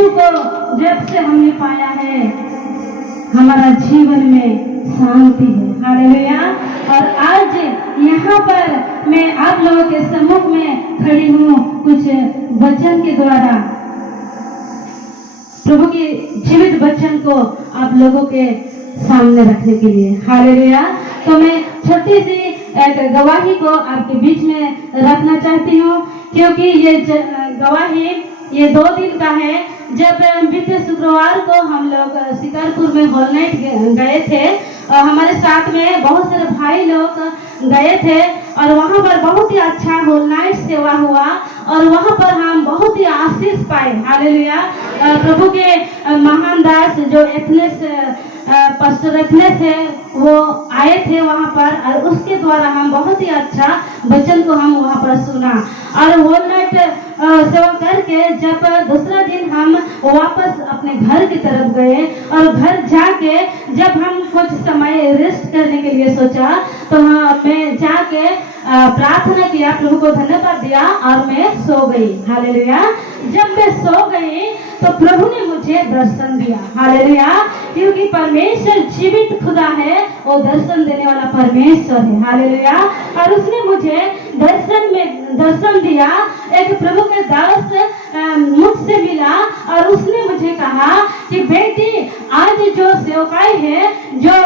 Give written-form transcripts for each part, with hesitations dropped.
यीशु को जब से हमने पाया है हमारा जीवन में शांति है। हालेलुया। और आज यहाँ पर मैं आप लोगों के सम्मुख में खड़ी हूँ कुछ वचन के द्वारा, प्रभु के जीवित वचन को आप लोगों के सामने रखने के लिए। हालेलुया। तो मैं छोटी सी एक गवाही को आपके बीच में रखना चाहती हूँ, क्योंकि ये गवाही ये 2 दिन का है। जब बीते शुक्रवार को हम लोग शिकारपुर में होल नाइट गए थे और हमारे साथ में बहुत सारे भाई लोग गए थे और वहाँ पर बहुत ही अच्छा होल नाइट सेवा हुआ और वहाँ पर हम बहुत ही आशीष पाए। हालेलुया। प्रभु के महान दास जो एथलेस पास्टर एथलेस है वो आए थे वहाँ पर और उसके द्वारा हम बहुत ही अच्छा वचन को हम वहाँ पर सुना और होल नाइट सेवा करके जब दूसरा दिन हम वापस अपने घर की तरफ गए और घर जाके जब हम कुछ समय रेस्ट करने के लिए सोचा तो मैं जाके प्रार्थना किया, प्रभु को धन्यवाद दिया और मैं सो गई। हालेलुया। जब मैं सो गई तो प्रभु ने मुझे दर्शन दिया। हालेलुया। क्योंकि परमेश्वर जीवित खुदा है, वो दर्शन देने वाला परमेश्वर है। हालेलुया। और उसने मुझे दर्शन दिया। एक प्रभु के दास मुझसे मिला और उसने मुझे कहा कि बेटी आज जो सेवकाई है, जो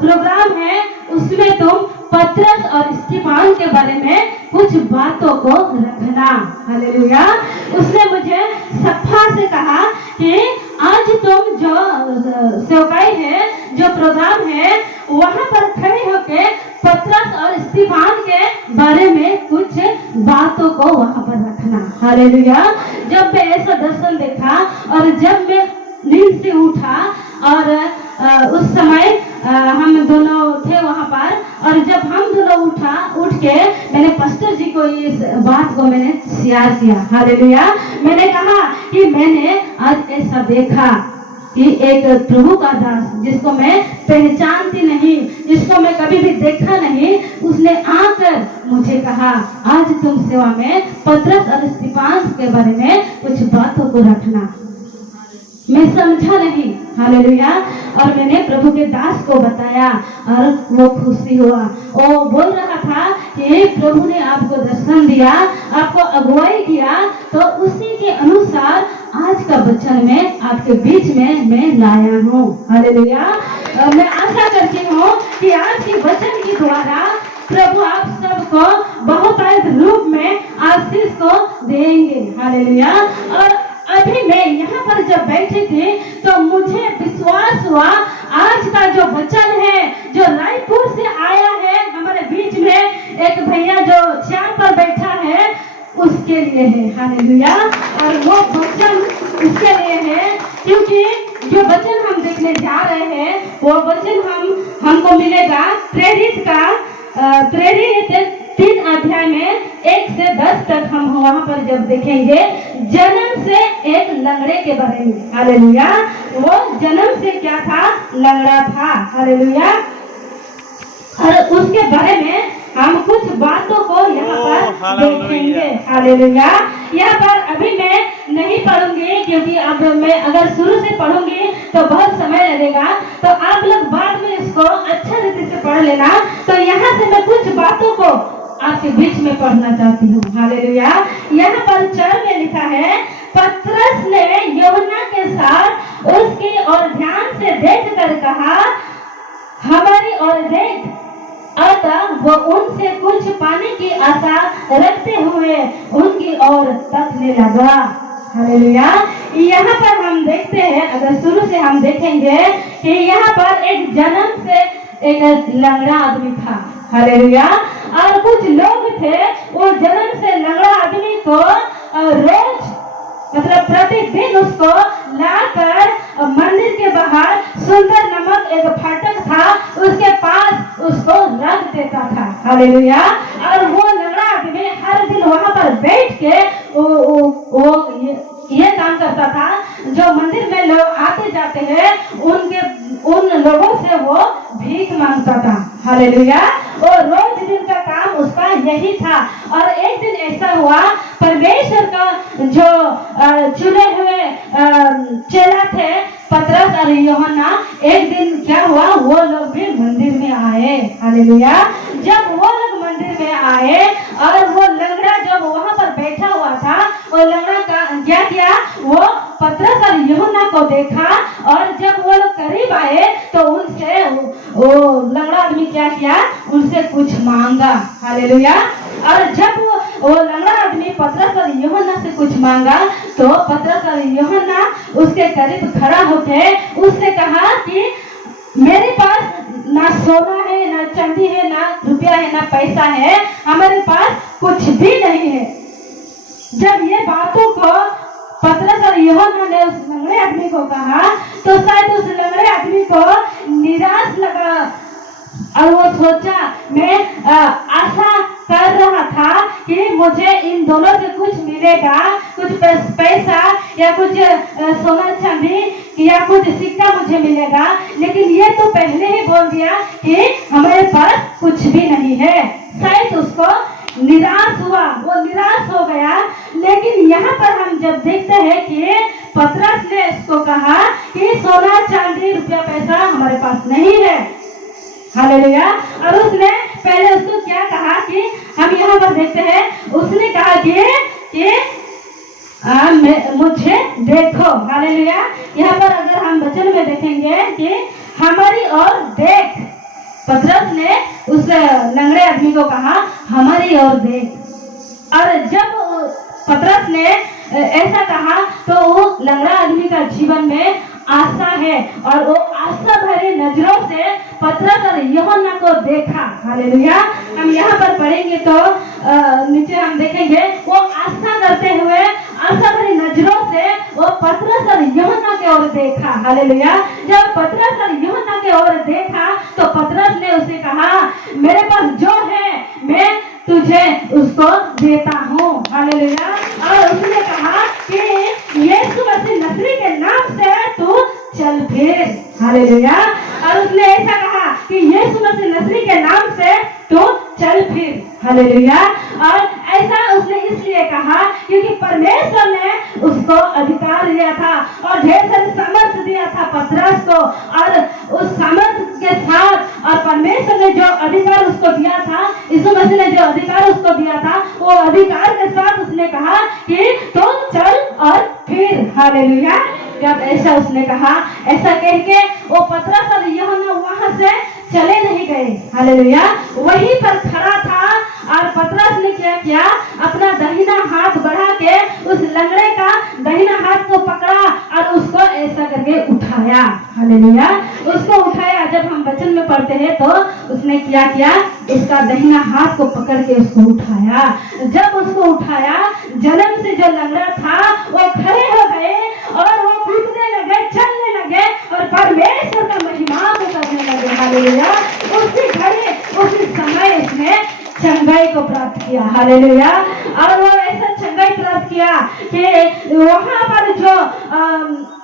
प्रोग्राम है, उसमें तुम पतरस और स्तिफान के बारे में कुछ बातों को रखना। हालेलुया। उसने मुझे सफा से कहा कि आज तुम जो सेवकाई है, जो प्रोग्राम है, वहाँ पर खड़े होके पतरस और स्तिफान के बारे में कुछ बातों को वहाँ पर रखना। हालेलुया। जब मैं ऐसा दर्शन देखा और जब मैं नींद से उठा और उस समय हम दोनों थे वहाँ पर और जब हम दोनों उठ के मैंने पास्टर जी को इस बात को मैंने शेयर किया। हालेलुया। मैंने कहा कि मैंने आज ऐसा देखा कि एक प्रभु का दास जिसको मैं पहचानती नहीं, जिसको मैं कभी भी देखा नहीं, उसने आकर मुझे कहा आज तुम सेवा में पतरस और स्तिफान के बारे में कुछ बातों को रखना। मैं समझा नहीं। हालेलुया। और मैंने प्रभु के दास को बताया और वो खुशी हुआ। वो बोल रहा था कि प्रभु ने आपको दर्शन दिया, आपको अगुवाई किया, तो उसी के अनुसार आज का वचन में आपके बीच में मैं लाया हूँ। हालेलुया। मैं आशा करती हूँ कि आज के वचन के द्वारा प्रभु आप सबको बहुत रूप में आशीष को देंगे। हालेलुया। और अभी मैं यहाँ पर जब बैठी थी तो मुझे विश्वास हुआ आज का जो वचन है, जो रायपुर से आया है हमारे बीच में एक भैया जो चेयर पर बैठा है, उसके लिए है। हालेलुया। और वो वचन इसके लिए है क्योंकि जो वचन हम देखने जा रहे हैं वो वचन हमको मिलेगा प्रेरित 3 अध्याय में 1 से 10 तक हम वहाँ पर जब देखेंगे जन्म से एक लंगड़े के बारे में। हालेलुया। वो जन्म से क्या था? लंगड़ा था। हालेलुया। और उसके बारे में हम कुछ बातों को यहाँ पर देखेंगे। हालेलुया। यहाँ पर अभी मैं नहीं पढ़ूंगी क्योंकि अब मैं अगर शुरू से पढ़ूंगी तो बहुत समय लगेगा, तो आप लोग बाद में इसको अच्छा रीति से पढ़ लेना। तो यहाँ से मैं कुछ बातों को आपके बीच में पढ़ना चाहती हूँ। हालेलुया। यहाँ पर 4 में लिखा है, पतरस ने यूहन्ना के साथ उसकी ओर ध्यान से देखकर कहा, हमारी ओर देख। अतः वो उनसे कुछ पाने की आशा रखते हुए उनकी ओर तकने लगा। हालेलुया। यहाँ पर हम देखते हैं, अगर शुरू से हम देखेंगे कि यहाँ पर एक जन्म से एक लंगड़ा आदमी था। हालेलुया। और कुछ लोग थे वो जन्म से लंगड़ा आदमी को रोज मतलब प्रतिदिन उसको लाकर मंदिर के बाहर सुंदर नमक एक फाटक था उसके पास उसको रख देता था। हालेलुया। और वो लंगड़ा आदमी हर दिन वहां पर बैठ के वो ये काम करता था, जो मंदिर में लोग आते जाते हैं उन लोगों से वो भीख मांगता था। हालेलुया। वो रोज दिन का काम उसका यही था। और एक दिन ऐसा हुआ, परमेश्वर का जो चुने हुए चेला थे पतरस और यूहन्ना, एक दिन क्या हुआ, वो लोग भी मंदिर में आए। हालेलुया। जब वो लोग मंदिर में आए और वो लंगड़ा जब वहां पर बैठा हुआ था, वो लंगड़ा का क्या किया, वो पतरस और यूहन्ना को देखा और जब वो लोग करीब आए तो उनसे वो लंगड़ा आदमी क्या किया, उनसे कुछ मांगा। हालेलुया। और जब वो लंगड़ा आदमी पतरस और यूहन्ना से कुछ मांगा तो पतरस और यूहन्ना उसके करीब खड़ा होके उससे कहा कि मेरे पास ना सोना है, ना चांदी है, ना रुपया है, ना पैसा है, हमारे पास कुछ भी नहीं है। जब ये बातों को पतरस और यूहन्ना ने उस लंगड़े आदमी को कहा तो शायद उस लंगड़े आदमी को निराश लगा और वो सोचा, मैं आशा कर रहा था कि मुझे इन दोनों से कुछ मिलेगा, कुछ पैसा या कुछ सोना चांदी या कुछ सिक्का मुझे मिलेगा, लेकिन ये तो पहले ही बोल दिया कि हमारे पास कुछ भी नहीं है। शायद उसको निराश हुआ, वो निराश हो गया। लेकिन यहाँ पर हम जब देखते हैं कि पतरस ने इसको कहा कि सोना चांदी रुपया पैसा हमारे पास नहीं है। हालेलुया। और उसने पहले उसको क्या कहा कि हम यहाँ पर देखते हैं, उसने कहा कि मुझे देखो। हालेलुया। यहाँ पर अगर हम वचन में देखेंगे कि हमारी ओर देख, पतरस ने उस लंगड़े आदमी को कहा हमारी ओर देख। और जब पतरस ने ऐसा कहा तो वो लंगड़ा आदमी का जीवन में आशा है और वो आशा भरी नजरों से पतरस और यूहन्ना को देखा। हालेलुया। हम यहाँ पर पढ़ेंगे तो नीचे हम देखेंगे वो आशा करते हुए आशा भरी नजरों से वो पतरस और यूहन्ना की ओर देखा। हालेलुया। जब पतरस और यूहन्ना की ओर देखा तो पतरस ने उसे कहा, मेरे पास जो है मैं तुझे उसको देता हूँ। हालेलुया। और उसने कहा कि यीशु मसीह नसरी के नाम से तू चल फिर। हालेलुया। और उसने ऐसा कहा कि यीशु मसीह नसरी के नाम से तू चल फिर। हालेलुया। और ऐसा उसने इसलिए कहा क्योंकि परमेश्वर ने उसको अधिकार दिया था और ढेर सारी सामर्थ दिया था पतरस को, और उस सामर्थ के साथ और परमेश्वर ने जो अधिकार उसको दिया था, यीशु मसीह ने जो अधिकार उसको दिया था, वो अधिकार के साथ उसने कहा कि तुम चल और फिर। हालेलुया। जब ऐसा उसने कहा, ऐसा कह के वो पतरस और यूहन्ना वहां से चले नहीं गए। हालेलुया। वहीं पर खड़ा था और पतरस ने क्या किया, अपना दाहिना हाथ बढ़ा के उस लंगड़े का दाहिना हाथ को पकड़ा और उसको ऐसा करके उठाया। हालेलुया। उसको उठाया। जब हम वचन में पढ़ते हैं तो उसने क्या किया, इसका दाहिना हाथ को पकड़ के उसको उठाया। जब उसको उठाया, जन्म से जो लंगड़ा था वो खड़े हो गए और वो कूदने लगे, चलने लगे और परमेश्वर का महिमा को करने लगे। हालेलुया। उसी घड़ी उसी समय इसने चंगाई को प्राप्त किया। हालेलुया। और वो ऐसा चंगाई प्राप्त किया कि वहां पर जो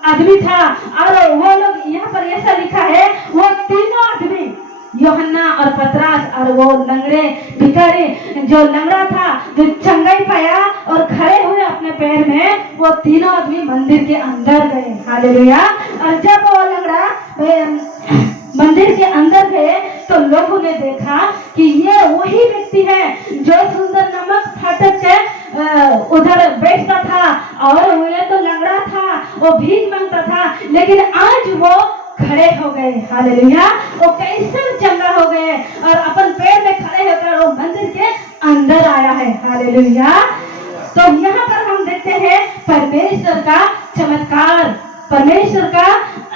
आदमी था, और वो लोग यहाँ पर ऐसा लिखा है, वो तीनों आदमी यूहन्ना और पतरस और वो लंगड़े भिखारी जो लंगड़ा था, जो चंगाई पाया और खड़े हुए अपने पैर में, वो तीनों आदमी मंदिर के अंदर गए। हालेलुया। और जब वो लंगड़ा मंदिर के अंदर गए तो लोगों ने देखा कि ये वही व्यक्ति है जो सुंदर नमक फाटक के उधर बैठता था, और वो ये तो लंगड़ा था, वो भीख मांगता था, लेकिन आज वो खड़े हो गए। हालेलुया। वो कैसे चंगा हो गए और अपन पैर में खड़े होकर वो मंदिर के अंदर आया है। हालेलुया। तो यहाँ पर हम देखते हैं परमेश्वर का चमत्कार, परमेश्वर का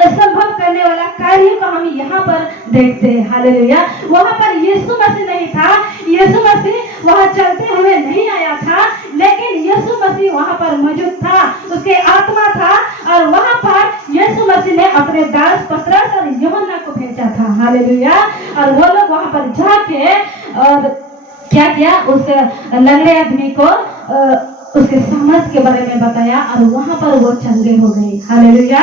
असंभव करने वाला कार्य को हम यहाँ पर देखते हैं। हालेलुया। वहाँ पर यीशु मसीह नहीं था, यीशु मसीह वहाँ चलते हुए नहीं आया था, लेकिन यीशु मसीह वहाँ पर मौजूद था, उसके आत्मा था, और वहाँ पर यीशु मसीह ने अपने दास पतरस और यूहन्ना को भेजा था। हालेलुया। और वो लोग वहाँ पर जाके और क्या किया, उस लंगड़े आदमी को उसके सामर्थ के बारे में बताया और वहां पर वो चंगे हो गए। हालेलुया।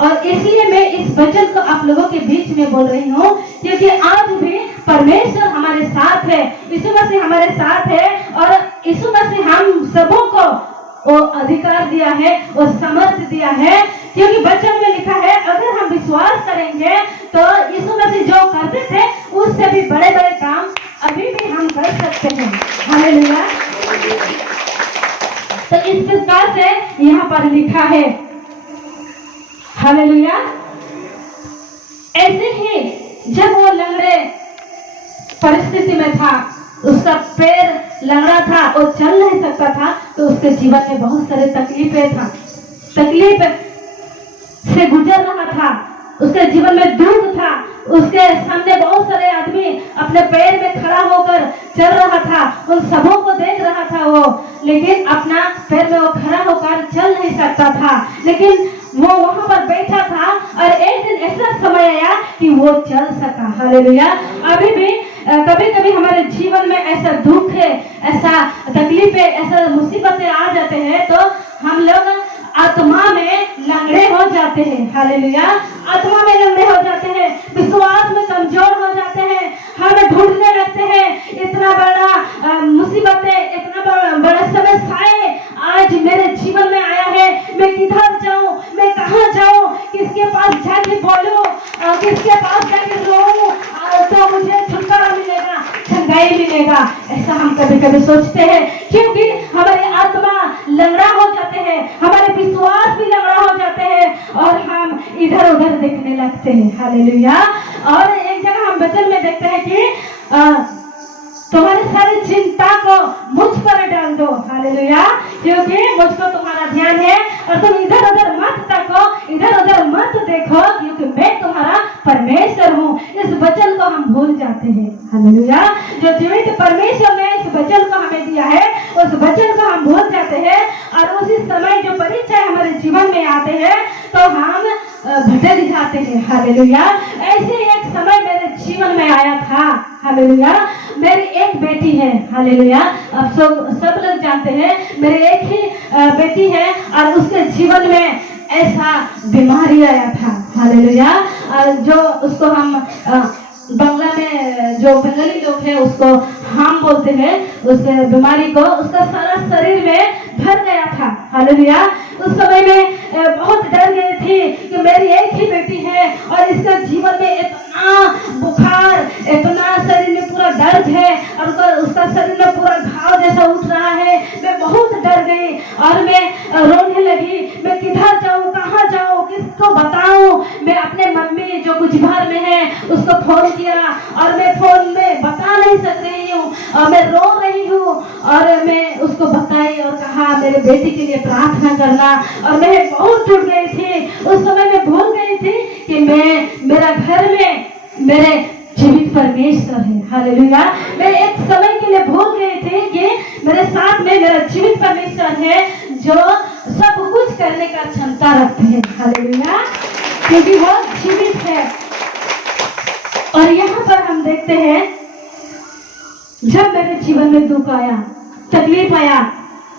और इसलिए मैं इस वचन को आप लोगों के बीच में बोल रही हूँ क्योंकि आज भी परमेश्वर हमारे साथ है, यीशु मसीह हमारे साथ है, और यीशु मसीह हम सबों को वो अधिकार दिया है, वो सामर्थ्य दिया है। क्योंकि वचन में लिखा है अगर हम विश्वास करेंगे तो यीशु मसीह जो करते थे उससे भी बड़े बड़े काम अभी भी हम कर सकते हैं। हालेलुया। तो इस प्रकार से यहाँ पर लिखा है। हालेलुया। ऐसे ही जब वो लंगड़े परिस्थिति में था, उसका पैर लंगड़ा था, वो चल नहीं सकता था, तो उसके जीवन में बहुत सारे तकलीफ से गुजर रहा था। उसके जीवन में दुख था। उसके सामने बहुत सारे आदमी अपने पैर में खड़ा होकर चल रहा था, उन सबों को देख रहा था वो, लेकिन अपना पैर में वो खड़ा होकर चल नहीं सकता था। लेकिन वो वहां पर बैठा था और एक दिन ऐसा समय आया कि वो चल सका। हालेलुया। अभी भी कभी कभी हमारे जीवन में ऐसा दुख है, ऐसा तकलीफ है, ऐसा मुसीबतें आ जाते हैं तो हम लोग आत्मा में लंगड़े हो जाते हैं। हालेलुया। आत्मा में लंगड़े हो जाते हैं, विश्वास में कमजोर हो जाते हैं, हमें ढूंढने लगते हैं। इतना बड़ा मुसीबतें, इतना बड़ा समस्याएं आज मेरे जीवन में आया है, मैं किधर जाऊं, मैं कहां जाऊं, किसके पास जाके बोलूं, किसके पास जाके रोऊं तो मुझे छुटकारा मिलेगा, छंगाई मिलेगा। ऐसा हम कभी कभी सोचते हैं, क्योंकि हमारी आत्मा लंगड़ा हो जाते हैं, हमारे विश्वास भी लंगड़ा हो जाते हैं और हम इधर उधर देखने लगते हैं। हालेलुया। और एक जगह हम वचन में देखते हैं कि तुम्हारी सारी चिंता को मुझ पर डाल दो। हालेलुया। क्योंकि मुझको तुम्हारा ध्यान है और तुम इधर उधर मत तको, इधर उधर मत देखो, क्योंकि मैं तुम्हारा परमेश्वर हूँ। इस वचन को हम भूल जाते हैं। हालेलुया। जो जीवित परमेश्वर ने इस वचन को हमें दिया है, उस वचन को हम भूल जाते हैं और उसी समय जो परीक्षाएं हमारे जीवन में आते हैं तो हम भटक जाते हैं। हालेलुया। ऐसे एक समय मेरे जीवन में आया था। हालेलुया। मेरी एक बेटी है। हालेलुया। अब सब लोग जानते हैं मेरी एक ही बेटी है और उसके जीवन में ऐसा बीमारी आया था। हालेलुया। जो उसको हम बंगला में जो बंगाली लोग हैं उसको हम बोलते हैं, उस बीमारी को उसका सारा शरीर में भर गया था। हालेलुया। उस समय में बहुत डर गई थी कि मेरी एक ही बेटी है और इसका जीवन में इतना बुखार, इतना शरीर में पूरा दर्द है और उसका शरीर में पूरा घाव जैसा उठ रहा है। मैं बहुत डर गई और मैं रोने लगी, मैं किधर जाऊं, कहाँ जाऊं, किसको बताऊं। मैं अपने मम्मी जो कुछ भर में है उसको फोन किया और मैं फोन में बता नहीं सक रही हूँ और मैं रो रही हूँ और मैं उसको बताई और कहा मेरे बेटी के लिए प्रार्थना करना। और मैं बहुत टूट गई थी। उस समय मैं भूल गई थी कि मेरा घर में मेरे जीवित परमेश्वर है। हालेलुया। मैं एक समय के लिए भूल गई थी कि मेरे साथ में मेरा जीवित परमेश्वर है जो सब कुछ करने का क्षमता रखते हैं। हालेलुया। क्योंकि वो जीवित है। और यहाँ पर हम देखते हैं जब मेरे जीवन में दुख आया, तकलीफ आया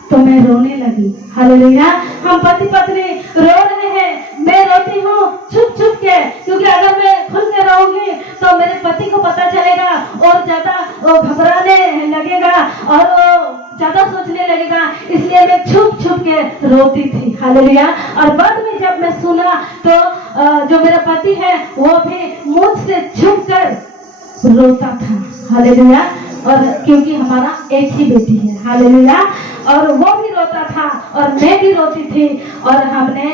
तो मैं रोने लगी। हालेलुया। हम पति पत्नी रो रहे हैं, मैं रोती हूँ छुप छुप के, क्योंकि अगर मैं खुल के रोऊंगी तो मेरे पति को पता चलेगा और ज्यादा वो घबराने लगेगा और वो ज्यादा सोचने लगेगा, इसलिए मैं छुप छुप के रोती थी। हालेलुया। और बाद में जब मैं सुना तो जो मेरा पति है वो भी मुझसे छुप कर रोता था। हालेलुया। और क्योंकि हमारा एक ही बेटी है। हालेलुया। और वो भी रोता था और मैं भी रोती थी और हमने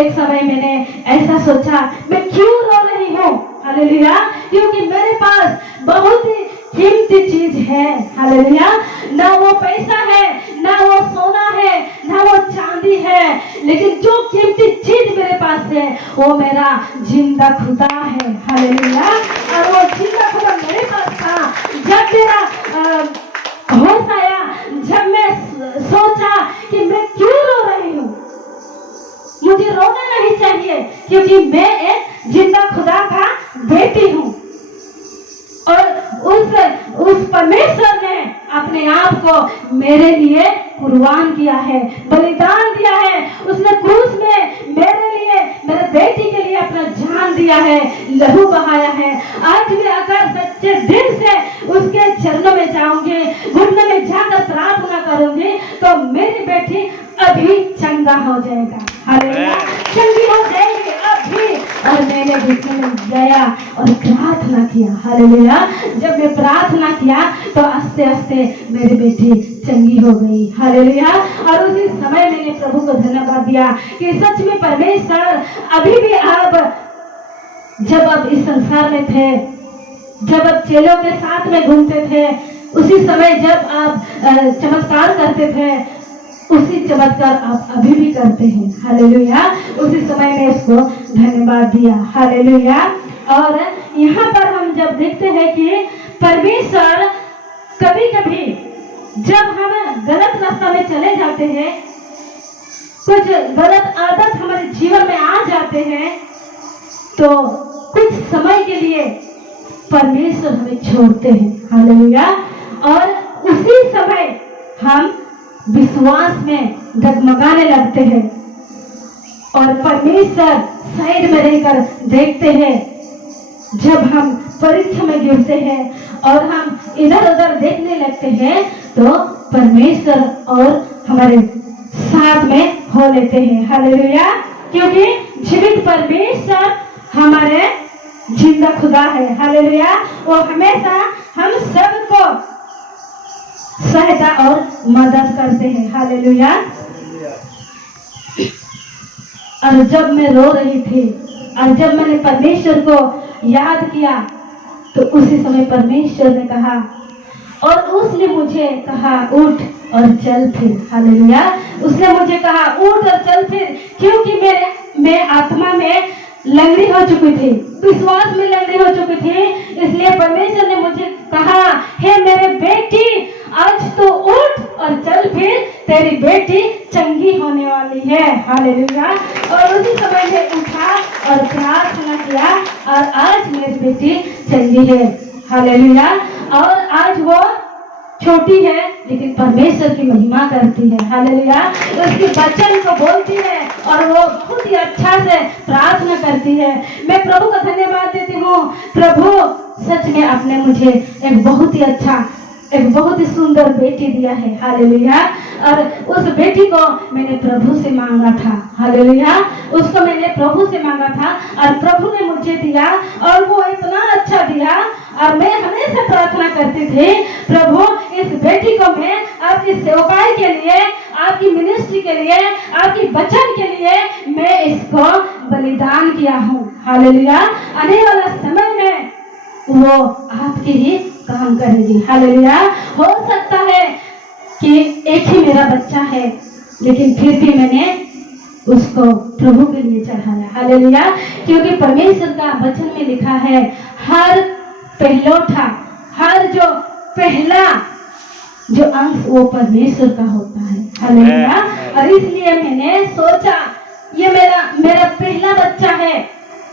एक समय मैंने ऐसा सोचा मैं क्यों रो रही हूँ। हालेलुया। क्योंकि मेरे पास बहुत ही कीमती चीज है। हालेलुया। ना वो पैसा है, ना वो सोना है, ना वो चांदी है, लेकिन जो कीमती चीज मेरे पास है वो मेरा जिंदा खुदा है। हालेलुया। और वो जिंदा खुदा मेरे पास था। जब मेरा होश आया, जब मैं सोचा कि मैं क्यों रो रही हूँ, मुझे रोना नहीं चाहिए क्योंकि मैं एक जिंदा खुदा का बेटी हूँ और उस परमेश्वर ने अपने आप को मेरे लिए कुर्बान किया है, बलिदान दिया है। उसने क्रूस में मेरे लिए, मेरे बेटी के लिए अपना जान दिया है, लहू बहाया है। आज मैं अगर सच्चे दिल से उसके चरणों में जाऊंगी, घुटनों में जाकर प्रार्थना करूंगी तो मेरी बेटी अभी चंगा हो जाएगा, हालेलुया, चंगी हो जाएगी अभी। और मैंने घुटने में गया और प्रार्थना किया, हालेलुया। जब मैं प्रार्थना किया तो आस्ते आस्ते मेरी बेटी चंगी हो गई, हालेलुया। और उसी समय मैंने प्रभु को धन्यवाद दिया कि सच में परमेश्वर अभी भी आप जब आप इस संसार में थे, जब आप चेलों के साथ में घूमते थे, उसी समय जब आप चमत्कार करते थे, उसी चमत्कार आप अभी भी करते हैं, हालेलुया। उसी समय में उसको धन्यवाद दिया, हालेलुया। और यहाँ पर हम जब देखते हैं कि परमेश्वर कभी कभी जब हम गलत रास्ता में चले जाते हैं, कुछ गलत आदत हमारे जीवन में आ जाते हैं, तो कुछ समय के लिए परमेश्वर हमें छोड़ते हैं, हालेलुया। और उसी समय हम विश्वास में डगमगाने लगते हैं और परमेश्वर साइड में रहकर देखते हैं। जब हम परीक्षा में गिरते हैं और हम इधर उधर देखने लगते हैं, तो परमेश्वर और हमारे साथ में हो लेते हैं, हालेलुया। क्योंकि जीवित परमेश्वर हमारे जिंदा खुदा है, हालेलुया। वो हमेशा हम सबको सहायता और मदद करते हैं, हालेलुया। और जब मैं रो रही थी और जब मैंने परमेश्वर को याद किया, तो उसी समय परमेश्वर ने कहा और उसने मुझे कहा उठ और चल फिर, हालेलुया। उसने मुझे कहा उठ और चल फिर, क्योंकि मैं आत्मा में लंगड़ी हो चुकी थी, विश्वास में लंगड़ी हो चुकी थी। इसलिए परमेश्वर ने मुझे कहा, हे मेरे बेटी, आज तो उठ और चल फिर, तेरी बेटी चंगी होने वाली है, हालेलुया। और उसी समय में उठा और प्रार्थना किया और आज मेरी बेटी चंगी है, हालेलुया। और आज वो छोटी है लेकिन परमेश्वर की महिमा करती है, हालेलुया। उसके वचन को बोलती है और वो बहुत ही अच्छा से प्रार्थना करती है। मैं प्रभु का धन्यवाद देती हूँ। प्रभु सच में आपने मुझे एक बहुत ही सुंदर बेटी दिया है, हालेलुया। और उस बेटी को मैंने प्रभु से मांगा था, हालेलुया। उसको मैंने प्रभु से मांगा था और प्रभु ने मुझे दिया और वो इतना अच्छा दिया। और मैं हमेशा प्रार्थना करती थी, प्रभु इस बेटी को मैं आपकी सेवकाई के लिए, आपकी मिनिस्ट्री के लिए, आपकी वचन के लिए मैं इसको बलिदान किया हूँ, हालेलुया। आने वाला समय में वो आपके ही काम करेगी, हालेलुया। हो सकता है कि एक ही मेरा बच्चा है, लेकिन फिर भी मैंने उसको प्रभु के लिए चढ़ाया, हालेलुया। क्योंकि परमेश्वर का वचन में लिखा है, हर पहलौठा, हर जो पहला जो अंश वो परमेश्वर का होता है, हालेलुया। और इसलिए मैंने सोचा ये मेरा पहला बच्चा है,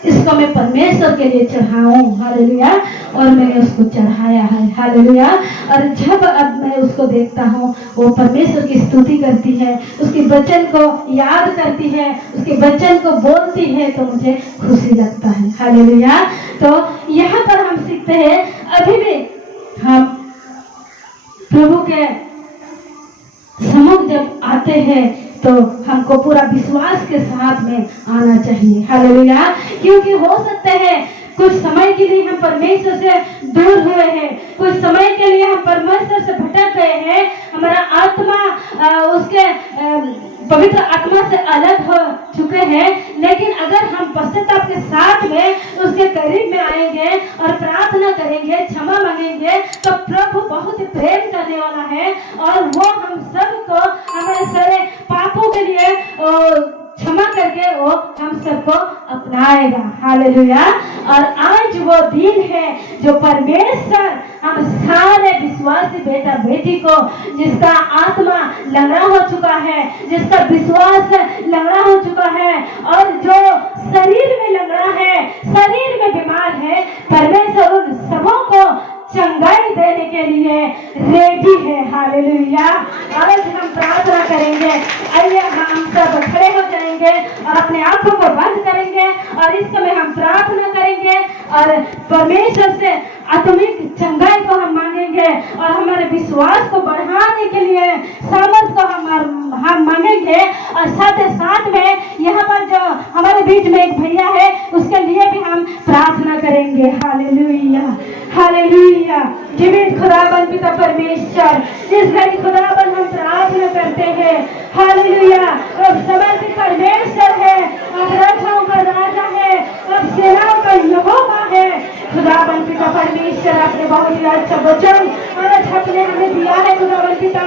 इसको मैं परमेश्वर के लिए चढ़ाऊं, हालेलुया। और मैंने उसको चढ़ाया है, हालेलुया। और जब अब मैं उसको देखता हूँ, वो परमेश्वर की स्तुति करती है, उसके वचन को याद करती है, उसके वचन को बोलती है, तो मुझे खुशी लगता है, हालेलुया। तो यहाँ पर हम सीखते हैं, अभी भी हम प्रभु के सम्मुख जब आते हैं तो हमको पूरा विश्वास के साथ में आना चाहिए, हालेलुया। क्योंकि हो सकते हैं कुछ समय के लिए हम परमेश्वर से दूर हुए हैं, कुछ समय के लिए हम परमेश्वर से भटक गए हैं, हमारा आत्मा उसके पवित्र आत्मा से अलग हो चुके हैं। लेकिन अगर हम पश्चाताप के साथ में उसके करीब में आएंगे और प्रार्थना करेंगे, क्षमा मांगेंगे, तो प्रभु बहुत ही प्रेम करने वाला है और वो हम सबको हमारे सारे पापों के लिए क्षमा करके वो हम सबको अपनाएगा, हालेलुया। और आज वो दिन है जो परमेश्वर हम सारे विश्वासी बेटा बेटी को, जिसका आत्मा लंगड़ा हो चुका है, जिसका विश्वास लंगड़ा हो चुका है और जो शरीर में लंगड़ा है, शरीर में बीमार है, परमेश्वर उन सबों को चंगाई देने के लिए रेडी है, हालेलुया। आज हम प्रार्थना करेंगे, आइए हम सब खड़े हो जाएंगे और अपने आंखों को बंद करेंगे और इस समय हम प्रार्थना करेंगे और परमेश्वर से आत्मिक चंगाई को हम मांगेंगे और हमारे विश्वास को बढ़ाने के लिए सामर्थ को हम साथ साथ में यहाँ पर जो हमारे बीच में एक भैया है उसके लिए भी हम प्रार्थना करेंगे। Hallelujah, hallelujah. जीवित खुदावन पिता परमेश्वर, इस घड़ी खुदावन हम प्रार्थना करते हैं। हालेलुया। अब समर्पित परमेश्वर है, अब राजाओं का राजा है, अब सेनाओं का यहोवा है। खुदावन पिता परमेश्वर अपने बहुत ही अच्छा वचन आज अपने हमें दिया है। खुदावन पिता